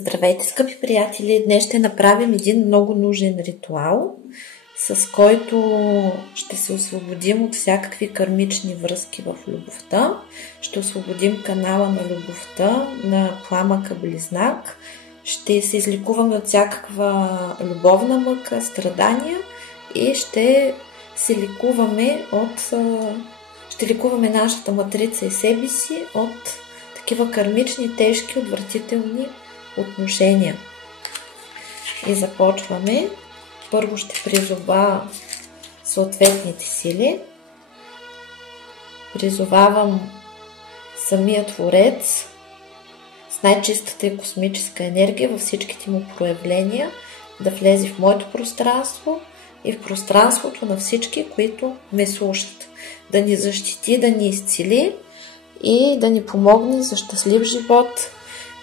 Здравейте, скъпи приятели! Днес ще направим един много нужен ритуал, с който ще се освободим от всякакви кармични връзки в любовта. Ще освободим канала на любовта, на пламъка Близнак. Ще се излекуваме от всякаква любовна мъка, страдания и ще лекуваме нашата матрица и себе си от такива кармични, тежки, отвратителни отношения. И започваме. Първо ще призова съответните сили. Призовавам самия Творец с най-чистата и космическа енергия във всичките му проявления да влезе в моето пространство и в пространството на всички, които ме слушат. Да ни защити, да ни изцели и да ни помогне за щастлив живот,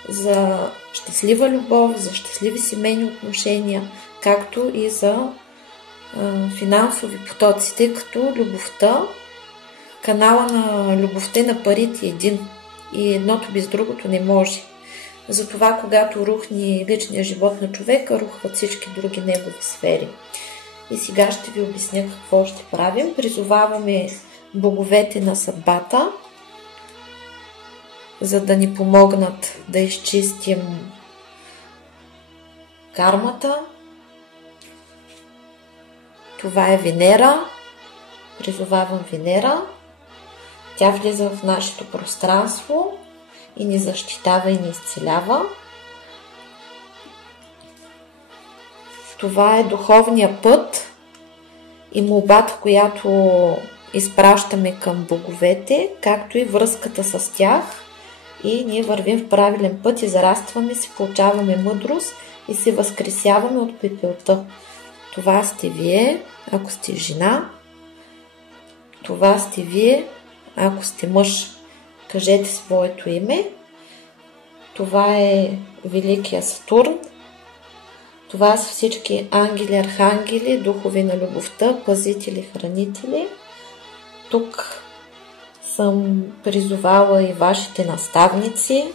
за щастлива любов, за щастливи семейни отношения, както и за финансови потоци, тъй като любовта, канала на любовта и на парите е един и едното без другото не може. Затова, когато рухне личния живот на човека, рухват всички други негови сфери. И сега ще ви обясня какво ще правим. Призоваваме боговете на съдбата, за да ни помогнат да изчистим кармата. Това е Венера. Призовавам Венера. Тя влиза в нашето пространство и ни защитава и ни изцелява. Това е духовния път и молбата, която изпращаме към боговете, както и връзката с тях. И ние вървим в правилен път, израстваме се, получаваме мъдрост и се възкресяваме от пепелта. Това сте вие, ако сте жена. Това сте вие, ако сте мъж. Кажете своето име. Това е Великия Сатурн. Това са всички ангели, архангели, духови на любовта, пазители, хранители. Тук съм призовала и вашите наставници.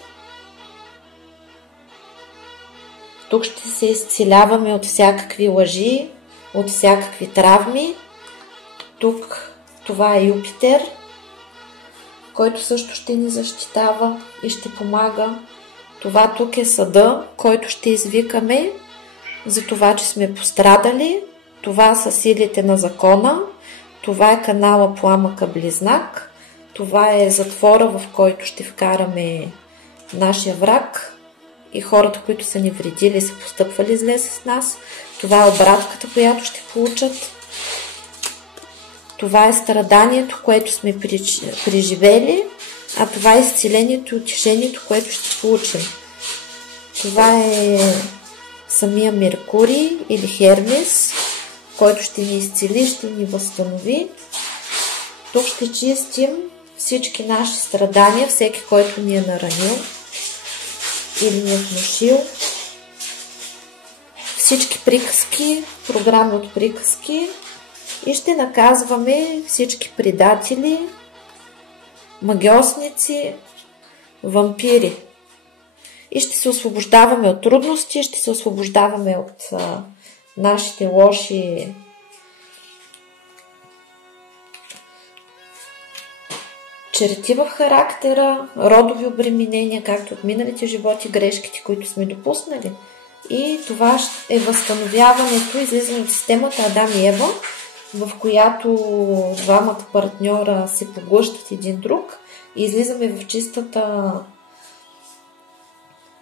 Тук ще се изцеляваме от всякакви лъжи, от всякакви травми. Тук това е Юпитер, който също ще ни защитава и ще помага. Това тук е съда, който ще извикаме за това, че сме пострадали. Това са силите на закона. Това е канала пламъка Близнак. Това е затвора, в който ще вкараме нашия враг и хората, които са ни вредили, са постъпвали зле с нас. Това е обратката, която ще получат. Това е страданието, което сме преживели, а това е изцелението и утешението, което ще получим. Това е самия Меркурий или Хермес, който ще ни изцели, ще ни възстанови. Тук ще чистим всички наши страдания, всеки, който ни е наранил или ни е внушил. Всички приказки, програми от приказки, и ще наказваме всички предатели, магиосници, вампири. И ще се освобождаваме от трудности, ще се освобождаваме от нашите лоши черти в характера, родови обременения, както от миналите животи, грешките, които сме допуснали. И това е възстановяването, излизане от системата Адам и Ева, в която двамата партньора се поглъщат един друг и излизаме в чистата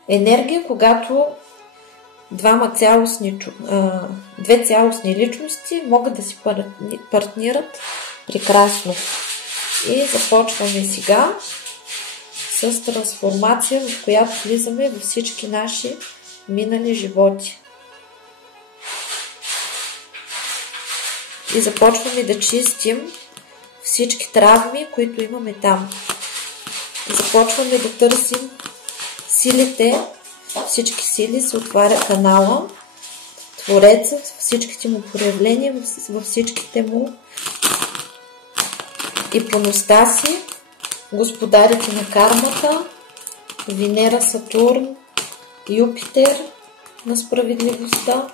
енергия, когато две цялостни личности могат да си партнират прекрасно. И започваме сега с трансформация, в която влизаме във всички наши минали животи. И започваме да чистим всички травми, които имаме там. И започваме да търсим силите, всички сили, се отваря канала, Твореца, всичките му проявления, във всичките му ипоностаси, господарите на кармата, Венера, Сатурн, Юпитер на справедливостта,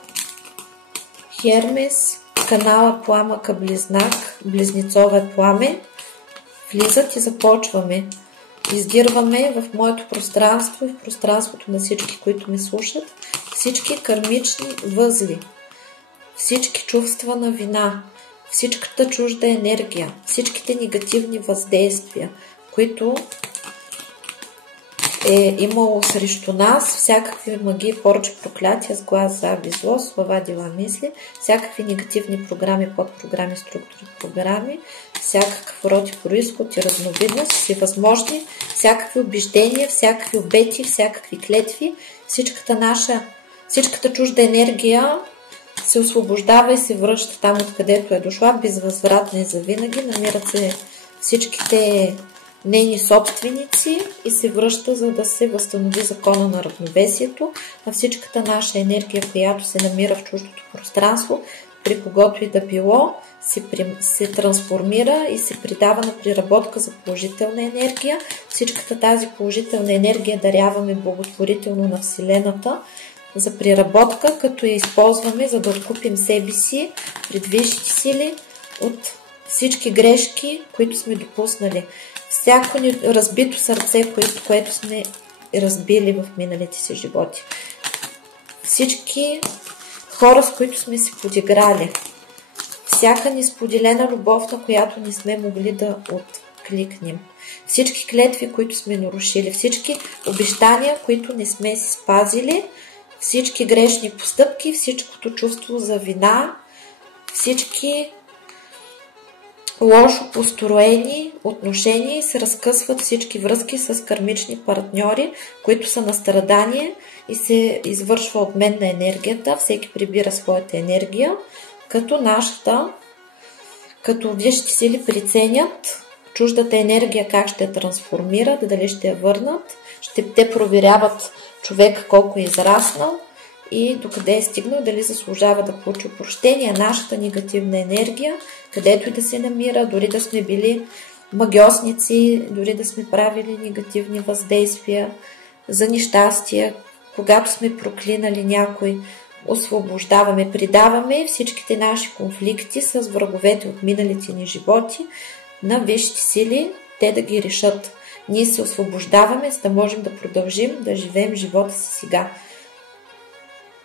Хермес, канала Пламъка Близнак, Близнецовия пламен, влизат и започваме. Издирваме в моето пространство и в пространството на всички, които ме слушат, всички кармични възли, всички чувства на вина, всичката чужда енергия, всичките негативни въздействия, които е имало срещу нас, всякакви магии, порчи, проклятия, сглаз, завист, зло, слова, дела, мисли, всякакви негативни програми, подпрограми, структури, програми, всякакъв род и произход и разновидност, всевъзможни, всякакви убеждения, всякакви обети, всякакви клетви, всичката чужда енергия се освобождава и се връща там, откъдето е дошла, безвъзвратно и завинаги. Намират се всичките нейни собственици и се връща, за да се възстанови закона на равновесието, на всичката наша енергия, която се намира в чуждото пространство, при когото и да било, се трансформира и се придава на преработка за положителна енергия. Всичката тази положителна енергия даряваме благотворително на Вселената за преработка, като я използваме, за да откупим себе си пред висшите сили от всички грешки, които сме допуснали. Всяко разбито сърце, което сме разбили в миналите си животи. Всички хора, с които сме се подиграли. Всяка несподелена любов, на която не сме могли да откликнем. Всички клетви, които сме нарушили. Всички обещания, които не сме си спазили. Всички грешни постъпки, всичкото чувство за вина. Всички лошо построени отношения и се разкъсват всички връзки с кармични партньори, които са на страдание и се извършва обмен на енергията. Всеки прибира своята енергия, като висшите сили преценят чуждата енергия как ще я трансформират, дали ще я върнат. Те проверяват човек колко е израснал и докъде е стигнал, дали заслужава да получи опрощение. Нашата негативна енергия, където и да се намира, дори да сме били магиосници, дори да сме правили негативни въздействия за нещастие, когато сме проклинали някой, освобождаваме, придаваме всичките наши конфликти с враговете от миналите ни животи на висшите сили, те да ги решат. Ние се освобождаваме, за да можем да продължим да живеем живота си сега.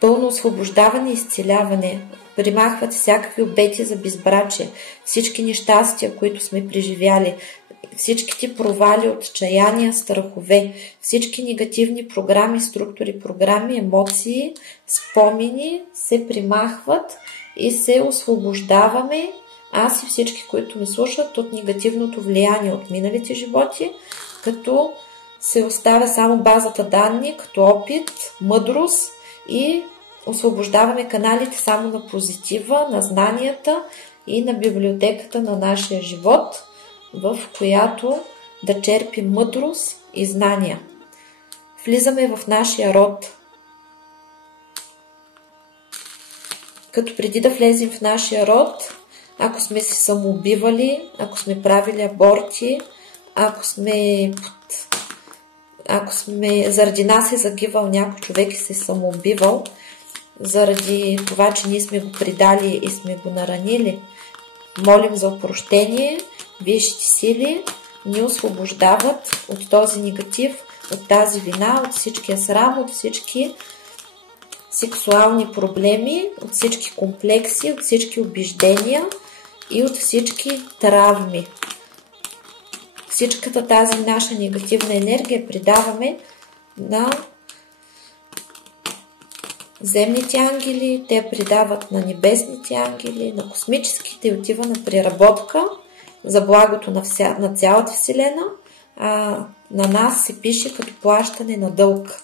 Пълно освобождаване и изцеляване. Примахват всякакви обети за безбрачие, всички нещастия, които сме преживяли, всичките провали, отчаяния, страхове, всички негативни програми, структури, програми, емоции, спомени се примахват и се освобождаваме, аз и всички, които ме слушат, от негативното влияние от миналите животи, като се оставя само базата данни, като опит, мъдрост и освобождаваме каналите само на позитива, на знанията и на библиотеката на нашия живот, в която да черпим мъдрост и знания. Влизаме в нашия род. Като преди да влезем в нашия род, ако сме се самоубивали, ако сме правили аборти, ако сме заради нас е загивал някой човек и се самоубивал, заради това, че ние сме го предали и сме го наранили, молим за опрощение, висшите сили ни освобождават от този негатив, от тази вина, от всичкия срам, от всички сексуални проблеми, от всички комплекси, от всички убеждения и от всички травми. Всичката тази наша негативна енергия придаваме на земните ангели, те придават на небесните ангели, на космическите и отива на преработка за благото на цялата Вселена, а на нас се пише като плащане на дълг.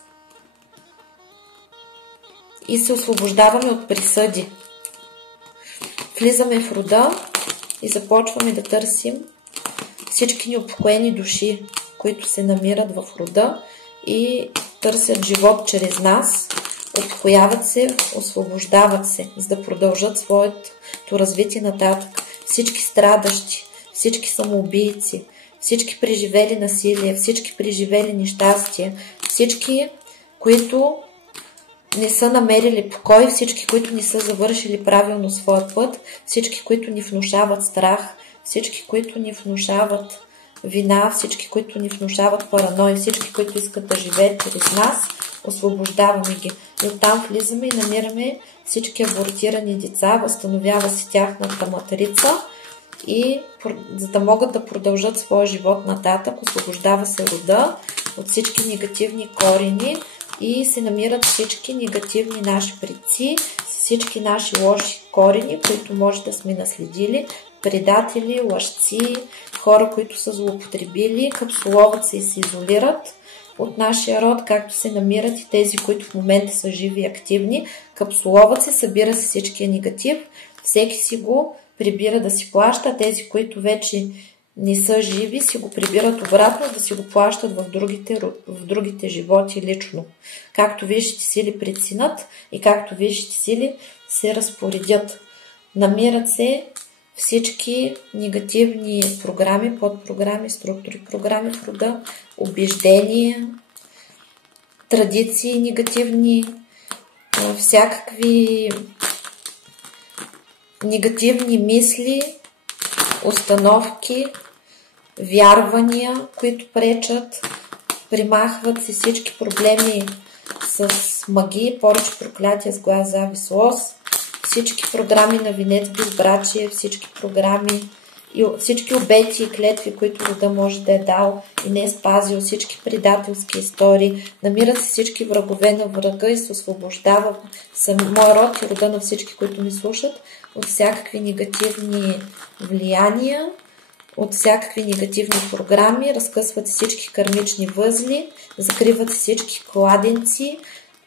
И се освобождаваме от присъди. Влизаме в рода и започваме да търсим всички неупокоени души, които се намират в рода и търсят живот чрез нас, упокояват се, освобождават се, за да продължат своето развитие нататък. Всички страдащи, всички самоубийци, всички преживели насилие, всички преживели нещастие, всички, които не са намерили покой, всички, които не са завършили правилно своя път, всички, които ни внушават страх, всички, които ни внушават вина, всички, които ни внушават паранои, всички, които искат да живеят чрез нас, освобождаваме ги. И оттам влизаме и намираме всички абортирани деца, възстановява си тяхната матрица и за да могат да продължат своя живот нататък, освобождава се рода от всички негативни корени и се намират всички негативни наши предци, всички наши лоши корени, които може да сме наследили, предатели, лъжци, хора, които са злоупотребили, капсуловат се и се изолират от нашия род, както се намират и тези, които в момента са живи и активни, капсуловат се, събира се всичкия негатив, всеки си го прибира да си плаща, тези, които вече не са живи, си го прибират обратно да си го плащат в другите животи лично. Както висшите сили преценят и както висшите сили се разпоредят. Намират се всички негативни програми, подпрограми, структури, програми в рода, убеждения, традиции негативни, всякакви негативни мисли, установки, вярвания, които пречат, примахват се всички проблеми с магии, поръч, проклятия, сглаз, завист, лос, всички програми на венец, безбрачие, всички програми и всички обети и клетви, които рода може да е дал и не е спазил, всички предателски истории, намират се всички врагове на врага и се освобождава моя род и рода на всички, които ми слушат, от всякакви негативни влияния, от всякакви негативни програми, разкъсват всички кармични възли, закриват всички кладенци,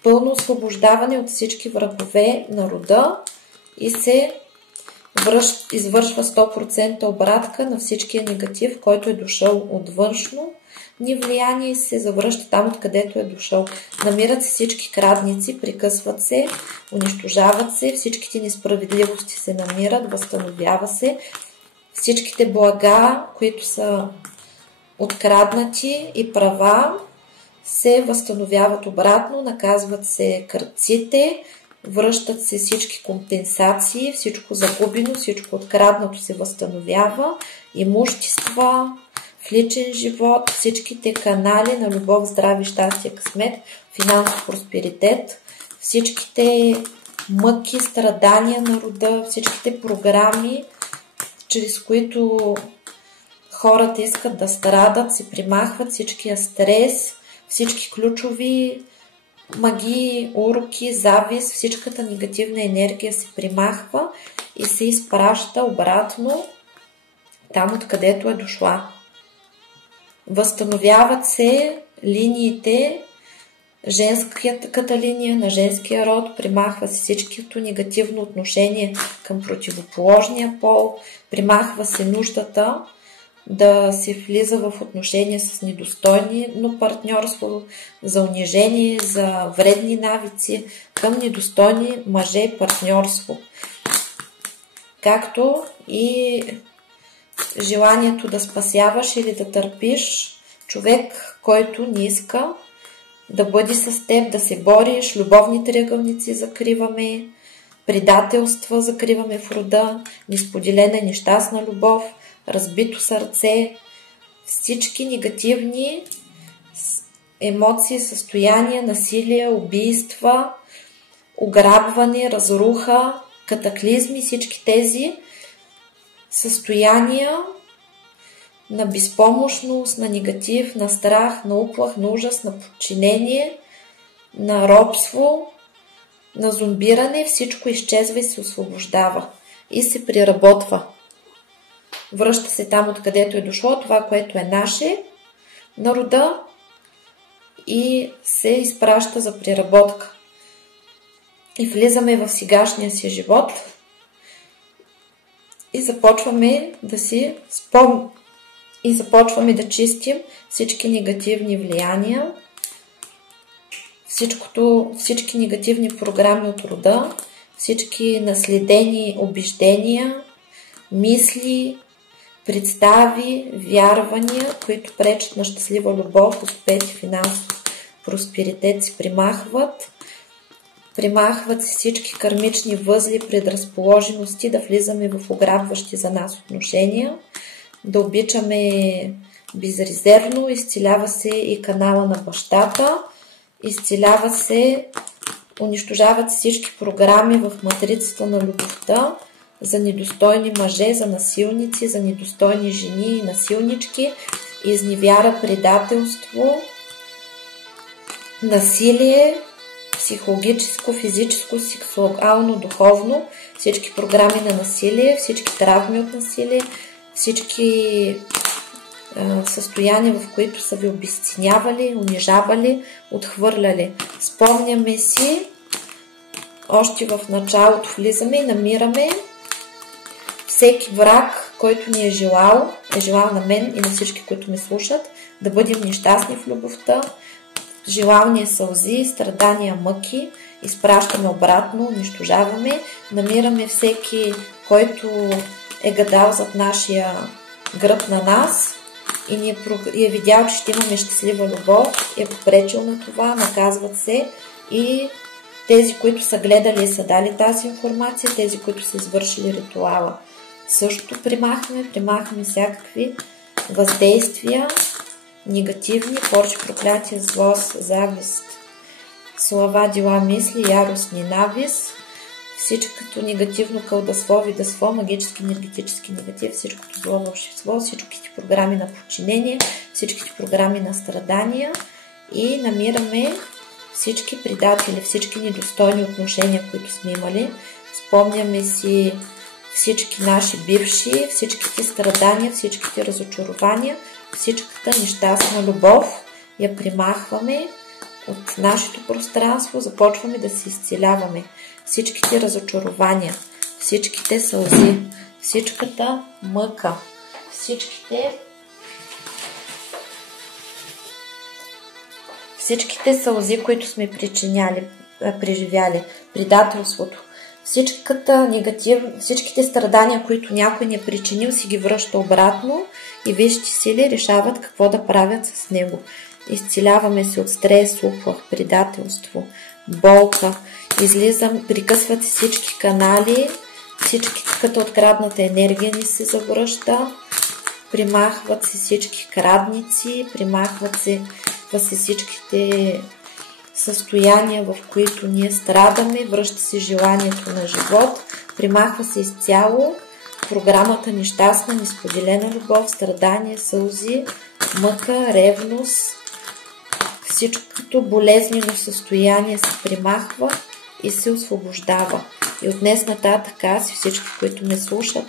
пълно освобождаване от всички врагове на рода и се извършва 100% обратка на всичкия негатив, който е дошъл от външно ни влияние и се завръща там, откъдето е дошъл. Намират се всички крадници, прекъсват се, унищожават се, всичките несправедливости се намират, възстановява се, всичките блага, които са откраднати и права, се възстановяват обратно, наказват се крадците, връщат се всички компенсации, всичко загубено, всичко откраднато се възстановява, имущества, в личен живот, всичките канали на любов, здраве, щастие, късмет, финансов просперитет, всичките мъки, страдания на рода, всичките програми, чрез които хората искат да страдат, се примахват всичкия стрес, всички ключови магии, уроки, завист, всичката негативна енергия се примахва и се изпраща обратно там, откъдето е дошла. Възстановяват се линиите, женската линия на женския род, примахва се всичкото негативно отношение към противоположния пол, примахва се нуждата да се влиза в отношения с недостойни, но партньорство, за унижение, за вредни навици към недостойни мъже партньорство. Както и желанието да спасяваш или да търпиш човек, който не иска да бъде с теб, да се бориш, любовни триъгълници закриваме, предателства закриваме в рода, несподелена нещастна любов, разбито сърце, всички негативни емоции, състояния, насилие, убийства, ограбване, разруха, катаклизми, всички тези състояния на безпомощност, на негатив, на страх, на уплах, на ужас, на подчинение, на робство, на зомбиране, всичко изчезва и се освобождава и се приработва. Връща се там, откъдето е дошло, това, което е наше на рода и се изпраща за приработка. И влизаме в сегашния си живот и започваме да чистим всички негативни влияния, всички негативни програми от рода, всички наследени убеждения, мисли, представи, вярвания, които пречат на щастлива любов, успех и финансов просперитет, се примахват. Примахват се всички кармични възли, предразположености да влизаме в ограбващи за нас отношения, да обичаме безрезервно, изцелява се и канала на бащата, изцелява се, унищожават всички програми в матрицата на любовта за недостойни мъже, за насилници, за недостойни жени и насилнички, изневяра, предателство, насилие, психологическо, физическо, сексуално, духовно, всички програми на насилие, всички травми от насилие, всички състояния, в които са ви обезценявали, унижавали, отхвърляли. Спомняме си, още в началото влизаме и намираме всеки враг, който ни е желал на мен и на всички, които ме слушат, да бъдем нещастни в любовта, желал ни е сълзи, страдания, мъки, изпращаме обратно, унищожаваме, намираме всеки, който е гадал зад нашия гръб на нас и е видял, че ще имаме щастлива любов, е попречил на това, наказват се и тези, които са гледали и са дали тази информация, тези, които са извършили ритуала. Също примахваме всякакви въздействия, негативни, порчи, проклятия, злост, завист, слава, дела, мисли, ярост, ненавист, всичкото негативно кълдасво, видасво, магически, енергетически негатив, всичкото зло, вълшебство, всичките програми на подчинение, всичките програми на страдания и намираме всички предатели, всички недостойни отношения, които сме имали. Спомняме си всички наши бивши, всичките страдания, всичките разочарования, всичката нещастна любов я примахваме от нашето пространство, започваме да се изцеляваме. Всичките разочарования, всичките сълзи, всичката мъка, всичките сълзи, които сме преживяли, предателството, всичките страдания, които някой ни е причинил, си ги връща обратно и висшите сили решават какво да правят с него. Изцеляваме се от стрес, уплах, предателство, болка, прекъсват всички канали, всичката открадната енергия ни се завръща, примахват се всички крадници, примахват се всичките състояния, в които ние страдаме, връща се желанието на живот, примахва се изцяло програмата нещастна, несподелена любов, страдание, сълзи, мъка, ревност, всичкото болезнено състояние се примахва и се освобождава. И от днес нататък аз и всички, които ме слушат,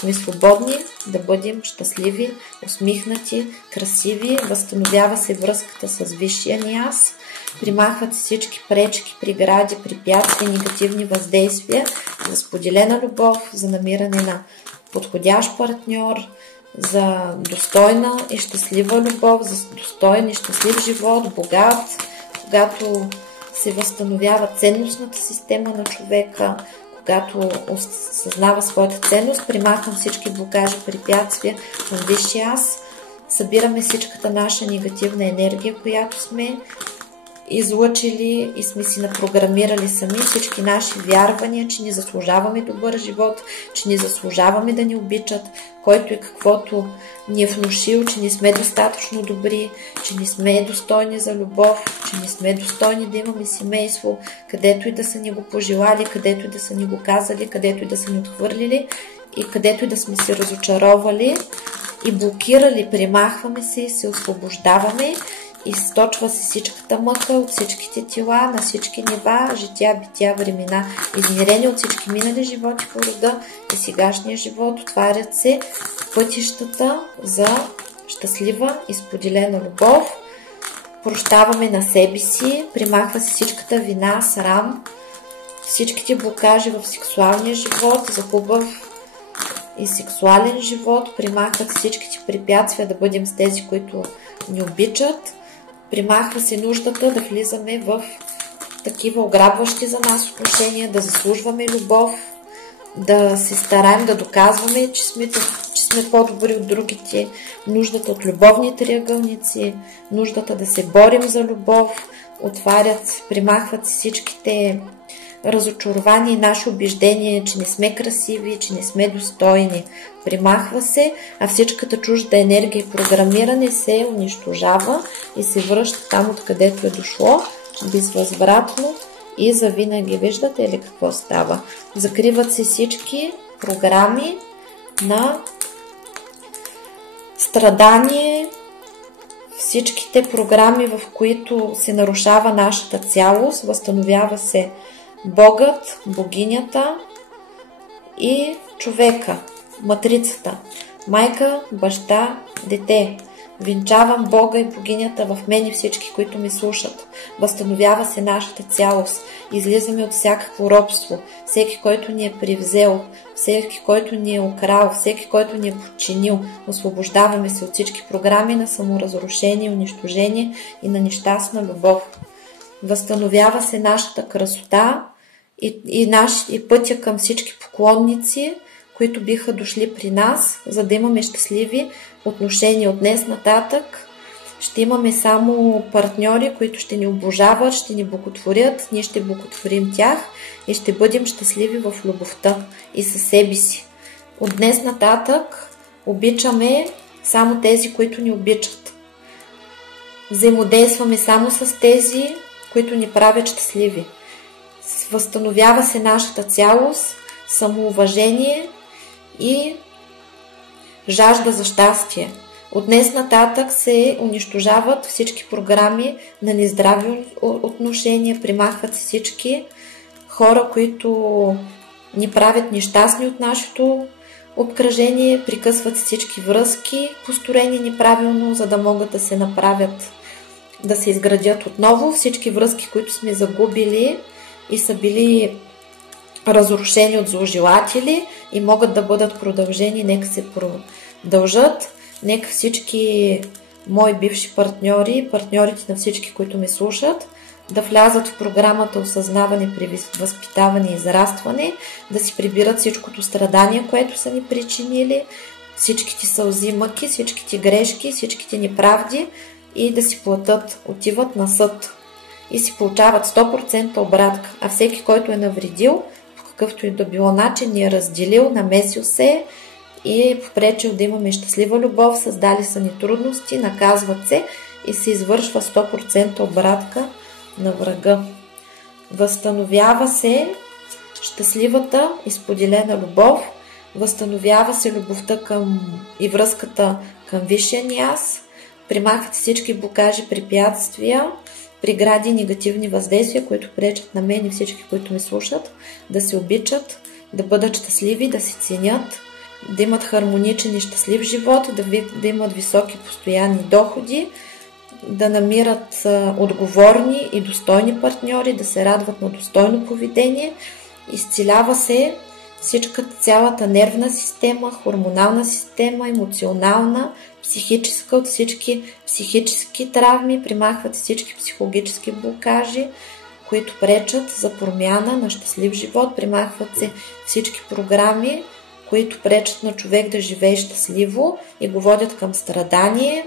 сме свободни да бъдем щастливи, усмихнати, красиви, възстановява се връзката с висшия ни аз, примахват се всички пречки, прегради, препятствия, негативни въздействия за споделена любов, за намиране на подходящ партньор, за достойна и щастлива любов, за достоен и щастлив живот, богат, когато се възстановява ценностната система на човека, когато осъзнава своята ценност, примахвам всички блокажи, препятствия към висшия аз, събираме всичката наша негативна енергия, която сме излъчили и сме си напрограмирали сами, всички наши вярвания, че не заслужаваме добър живот, че не заслужаваме да ни обичат, който и каквото ни е внушил, че не сме достатъчно добри, че не сме достойни за любов, че не сме достойни да имаме семейство, където и да са ни го пожелали, където и да са ни го казали, където и да са ни отхвърлили и където и да сме се разочаровали и блокирали, примахваме се и се освобождаваме. Източва се всичката мъка от всичките тела, на всички нива, жития, бития, времена, измерени от всички минали животи по рода и сегашния живот. Отварят се пътищата за щастлива и споделена любов. Прощаваме на себе си, примахва се всичката вина, срам, всичките блокажи в сексуалния живот, за хубав и сексуален живот, примахват всичките препятствия да бъдем с тези, които ни обичат. Примахва се нуждата да влизаме в такива ограбващи за нас отношения, да заслужваме любов, да се стараем да доказваме, че сме по-добри от другите, нуждата от любовни триъгълници, нуждата да се борим за любов, примахват се всичките разочарование и наше убеждение, че не сме красиви, че не сме достойни. Примахва се, а всичката чужда енергия и програмиране се унищожава и се връща там, откъдето е дошло, безвъзвратно и завинаги. Виждате ли какво става? Закриват се всички програми на страдание, всичките програми, в които се нарушава нашата цялост, възстановява се Богът, богинята и човека, матрицата, майка, баща, дете. Венчавам Бога и богинята в мен и всички, които ми слушат. Възстановява се нашата цялост. Излизаме от всякакво робство. Всеки, който ни е привзел, всеки, който ни е украл, всеки, който ни е подчинил. Освобождаваме се от всички програми на саморазрушение, унищожение и на нещастна любов. Възстановява се нашата красота и пътя към всички поклонници, които биха дошли при нас, за да имаме щастливи отношения от днес нататък. Ще имаме само партньори, които ще ни обожават, ще ни боготворят, ние ще боготворим тях и ще бъдем щастливи в любовта и със себе си. От днес нататък обичаме само тези, които ни обичат. Взаимодействаме само с тези, които ни правят щастливи. Възстановява се нашата цялост, самоуважение и жажда за щастие. От днес нататък се унищожават всички програми на нездрави отношения, примахват се всички хора, които ни правят нещастни от нашето обкръжение, прекъсват се всички връзки, построени неправилно, за да могат да се направят, да се изградят отново. Всички връзки, които сме загубили и са били разрушени от зложелатели и могат да бъдат продължени, нека се продължат. Нека всички мои бивши партньори, партньорите на всички, които ме слушат, да влязат в програмата осъзнаване при възпитаване и израстване, да си прибират всичкото страдание, което са ни причинили, всичките сълзи, мъки, всичките грешки, всичките неправди и да си платят, отиват на съд и си получават 100% обратка. А всеки, който е навредил, по какъвто и да било начин, ни е разделил, намесил се и е попречил да имаме щастлива любов, създали са ни трудности, наказват се и се извършва 100% обратка на врага. Възстановява се щастливата и споделена любов, възстановява се любовта и връзката към висшия ни аз, примахват всички блокажи, препятствия, прегради и негативни въздействия, които пречат на мен и всички, които ме слушат, да се обичат, да бъдат щастливи, да се ценят, да имат хармоничен и щастлив живот, да имат високи постоянни доходи, да намират отговорни и достойни партньори, да се радват на достойно поведение. Изцелява се цялата нервна система, хормонална система, емоционална, психическа, от всички психически травми, примахват всички психологически блокажи, които пречат за промяна на щастлив живот, примахват се всички програми, които пречат на човек да живее щастливо и го водят към страдание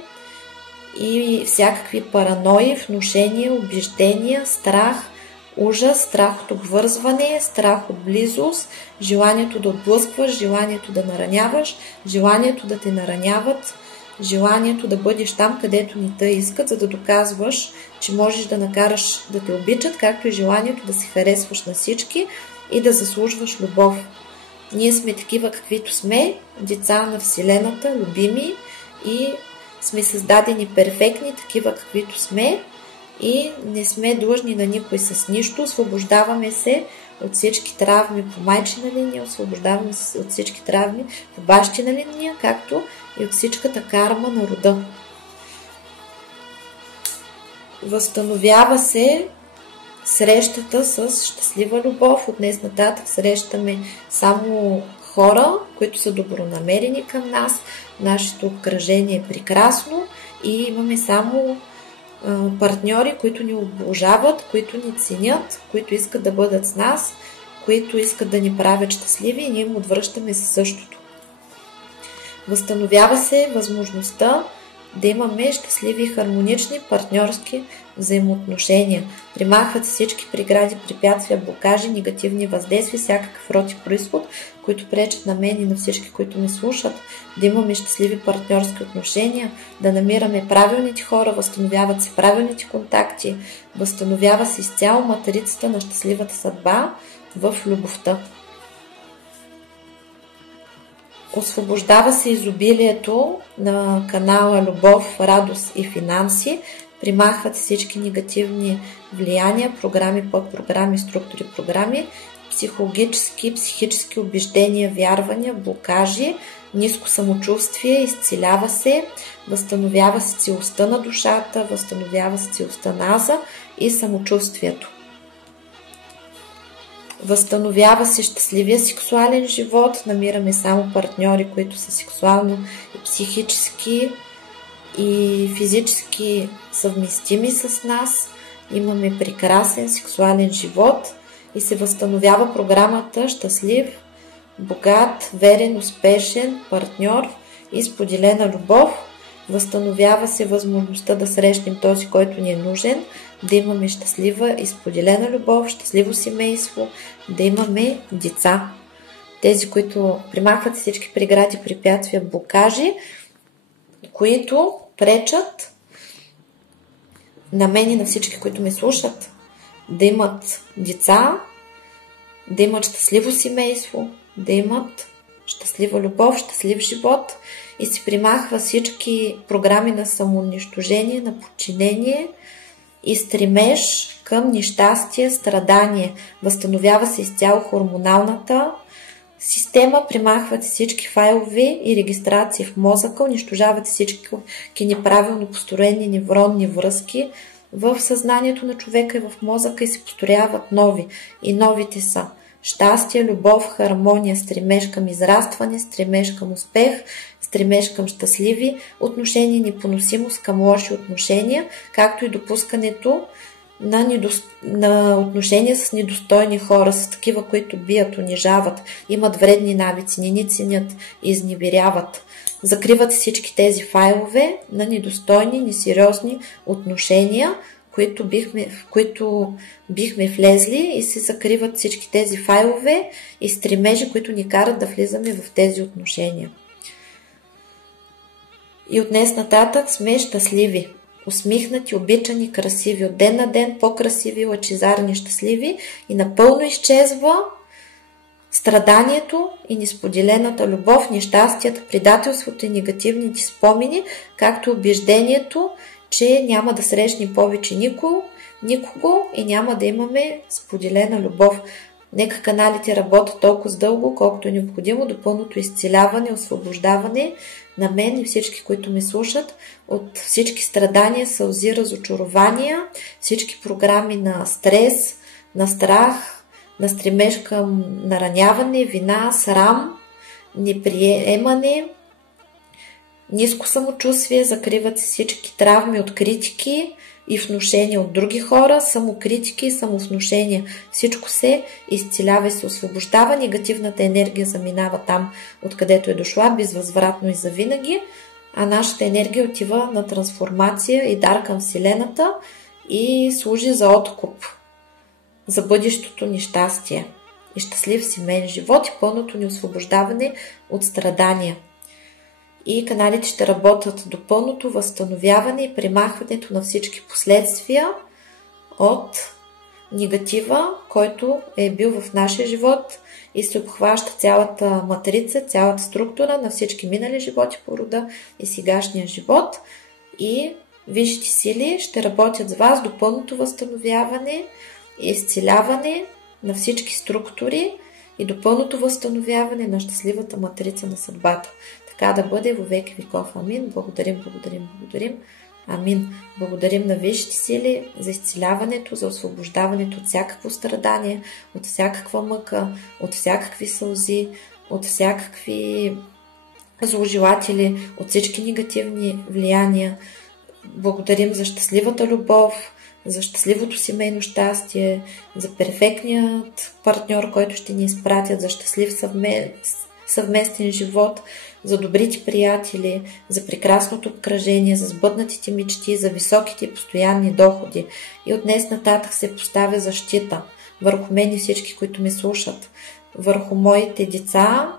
и всякакви паранои, внушения, убеждения, страх, ужас, страх от обвързване, страх от близост, желанието да отблъскваш, желанието да нараняваш, желанието да те нараняват, желанието да бъдеш там, където ни те искат, за да доказваш, че можеш да накараш да те обичат, както и желанието да се харесваш на всички и да заслужваш любов. Ние сме такива, каквито сме, деца на Вселената, любими и сме създадени перфектни, такива, каквито сме и не сме длъжни на никой с нищо. Освобождаваме се от всички травми по майчина линия, освобождаваме се от всички травми по бащина линия, както и от всичката карма на рода. Възстановява се срещата с щастлива любов. От днес нататък срещаме само хора, които са добронамерени към нас. Нашето обкръжение е прекрасно и имаме само партньори, които ни обожават, които ни ценят, които искат да бъдат с нас, които искат да ни правят щастливи и ние им отвръщаме със същото. Възстановява се възможността да имаме щастливи, хармонични, партньорски взаимоотношения. Примахват всички прегради, препятствия, блокажи, негативни въздействия, всякакъв род и произход, които пречат на мен и на всички, които ме слушат, да имаме щастливи партньорски отношения, да намираме правилните хора, възстановяват се правилните контакти, възстановява се изцяло матрицата на щастливата съдба в любовта. Освобождава се изобилието на канала Любов, радост и финанси. Примахват всички негативни влияния, програми, подпрограми, структури, програми, психологически, психически убеждения, вярвания, блокажи, ниско самочувствие, изцелява се, възстановява се целостта на душата, възстановява се целостта на аза и самочувствието. Възстановява се щастливия сексуален живот, намираме само партньори, които са сексуално и психически и физически съвместими с нас. Имаме прекрасен сексуален живот и се възстановява програмата щастлив, богат, верен, успешен партньор и споделена любов. Възстановява се възможността да срещнем този, който ни е нужен, да имаме щастлива и споделена любов, щастливо семейство, да имаме деца. Тези, които примахват всички прегради, препятствия, блокажи, които пречат на мен и на всички, които ме слушат, да имат деца, да имат щастливо семейство, да имат щастлива любов, щастлив живот и се примахва всички програми на самоунищожение, на подчинение и стремеж към нещастие, страдание. Възстановява се изцяло хормоналната система, примахват всички файлове и регистрации в мозъка, унищожават всички неправилно построени невронни връзки в съзнанието на човека и в мозъка и се построяват нови. И новите са щастие, любов, хармония, стремеж към израстване, стремеж към успех, стремеж към щастливи отношения, непоносимост към лоши отношения, както и допускането на отношения с недостойни хора, с такива, които бият, унижават, имат вредни навици, не ни ценят, изневеряват. Закриват всички тези файлове на недостойни, несериозни отношения, в които бихме влезли и се закриват всички тези файлове и стремежи, които ни карат да влизаме в тези отношения. И от днес нататък сме щастливи, усмихнати, обичани, красиви, от ден на ден по-красиви, лъчезарни, щастливи и напълно изчезва страданието и несподелената любов, нещастията, предателството и негативните спомени, както убеждението, че няма да срещнем повече никого и няма да имаме споделена любов. Нека каналите работят толкова дълго, колкото е необходимо до пълното изцеляване, освобождаване на мен и всички, които ме слушат, от всички страдания, сълзи, разочарования, всички програми на стрес, на страх, на стремеж към нараняване, вина, срам, неприемане, ниско самочувствие, закриват се всички травми от критики и внушения от други хора, самокритики и самовнушения. Всичко се изцелява и се освобождава, негативната енергия заминава там, откъдето е дошла, безвъзвратно и завинаги, а нашата енергия отива на трансформация и дар към Вселената и служи за откуп, за бъдещото ни щастие и щастлив семейен живот и пълното ни освобождаване от страдания. И каналите ще работят до пълното възстановяване и премахването на всички последствия от негатива, който е бил в нашия живот и се обхваща цялата матрица, цялата структура на всички минали животи по рода и сегашния живот. И висшите сили ще работят с вас до пълното възстановяване и изцеляване на всички структури и до пълното възстановяване на щастливата матрица на съдбата. Така да бъде во веки веков. Амин. Благодарим. Амин. Благодарим на висшите сили за изцеляването, за освобождаването от всякакво страдание, от всякаква мъка, от всякакви сълзи, от всякакви зложелатели, от всички негативни влияния. Благодарим за щастливата любов, за щастливото семейно щастие, за перфектният партньор, който ще ни изпратят, за щастлив съвместен живот, за добрите приятели, за прекрасното обкръжение, за сбъднатите мечти, за високите и постоянни доходи. И от днес нататък се поставя защита върху мен и всички, които ме слушат, върху моите деца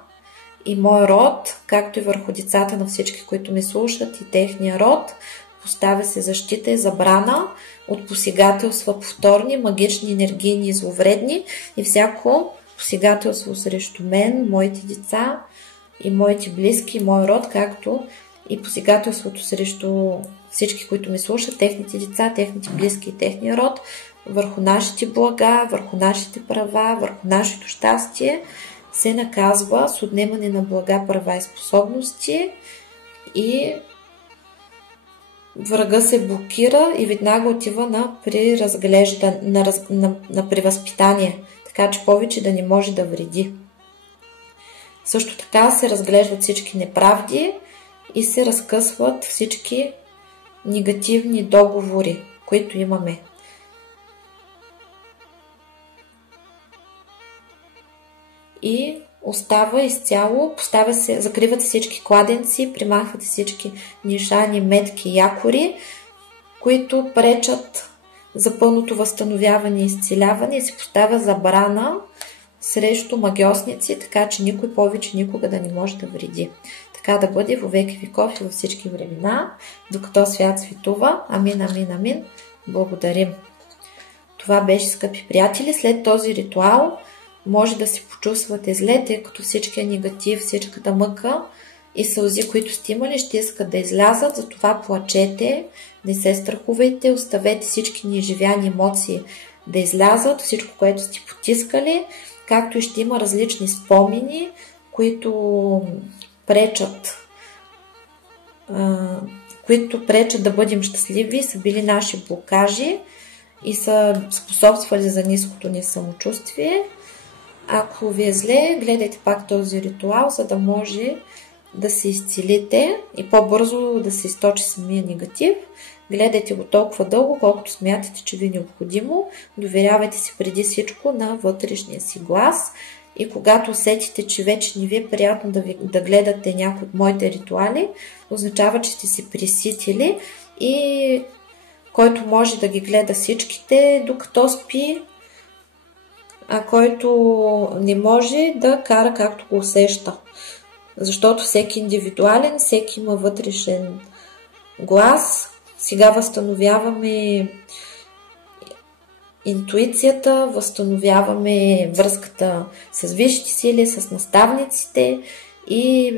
и мой род, както и върху децата на всички, които ме слушат и техния род. Поставя се защита и забрана от посегателства повторни, магични, енергийни и зловредни и всяко посегателство срещу мен, моите деца и моите близки, и мой род, както и посегателството срещу всички, които ме слушат, техните деца, техните близки и техния род, върху нашите блага, върху нашите права, върху нашето щастие, се наказва с отнемане на блага, права и способности и врага се блокира и веднага отива на превъзпитание, така че повече да не може да вреди. Също така се разглеждат всички неправди и се разкъсват всички негативни договори, които имаме. И остава изцяло, закриват се всички кладенци, примахват всички нишани, метки, якори, които пречат за пълното възстановяване и изцеляване и се поставя забрана срещу магиосници, така че никой повече никога да не може да вреди. Така да бъде во веки веков и във всички времена, докато свят светува. Амин, амин, амин. Благодарим. Това беше, скъпи приятели. След този ритуал може да се почувствате зле, тъй като всичкия негатив, всичката мъка и сълзи, които сте имали, ще искат да излязат. Затова плачете, не се страхувайте, оставете всички неизживяни емоции да излязат, всичко, което сте потискали, както и ще има различни спомени, които пречат да бъдем щастливи, са били наши блокажи и са способствали за ниското ни самочувствие. Ако ви е зле, гледайте пак този ритуал, за да може да се изцелите и по-бързо да се източи самия негатив. Гледайте го толкова дълго, колкото смятате, че ви е необходимо. Доверявайте се преди всичко на вътрешния си глас. И когато усетите, че вече не ви е приятно да гледате някои от моите ритуали, означава, че сте се преситили и който може да ги гледа всичките докато спи, а който не може да кара както го усеща. Защото всеки индивидуален, всеки има вътрешен глас. Сега възстановяваме интуицията, възстановяваме връзката с висшите сили, с наставниците и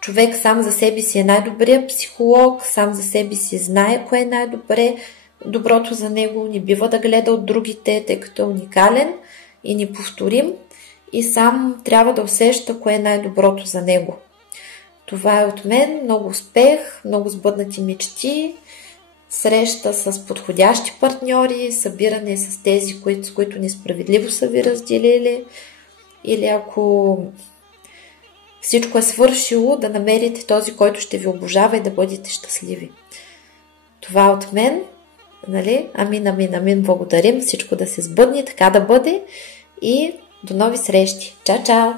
човек сам за себе си е най-добрият психолог, сам за себе си знае кое е доброто за него, не бива да гледа от другите, тъй като е уникален и неповторим и сам трябва да усеща кое е най-доброто за него. Това е от мен. Много успех, много сбъднати мечти, среща с подходящи партньори, събиране с тези, с които несправедливо са ви разделили, или ако всичко е свършило, да намерите този, който ще ви обожава и да бъдете щастливи. Това е от мен. Нали? Амин, амин, амин. Благодарим всичко да се сбъдне, така да бъде и до нови срещи. Чао, чао!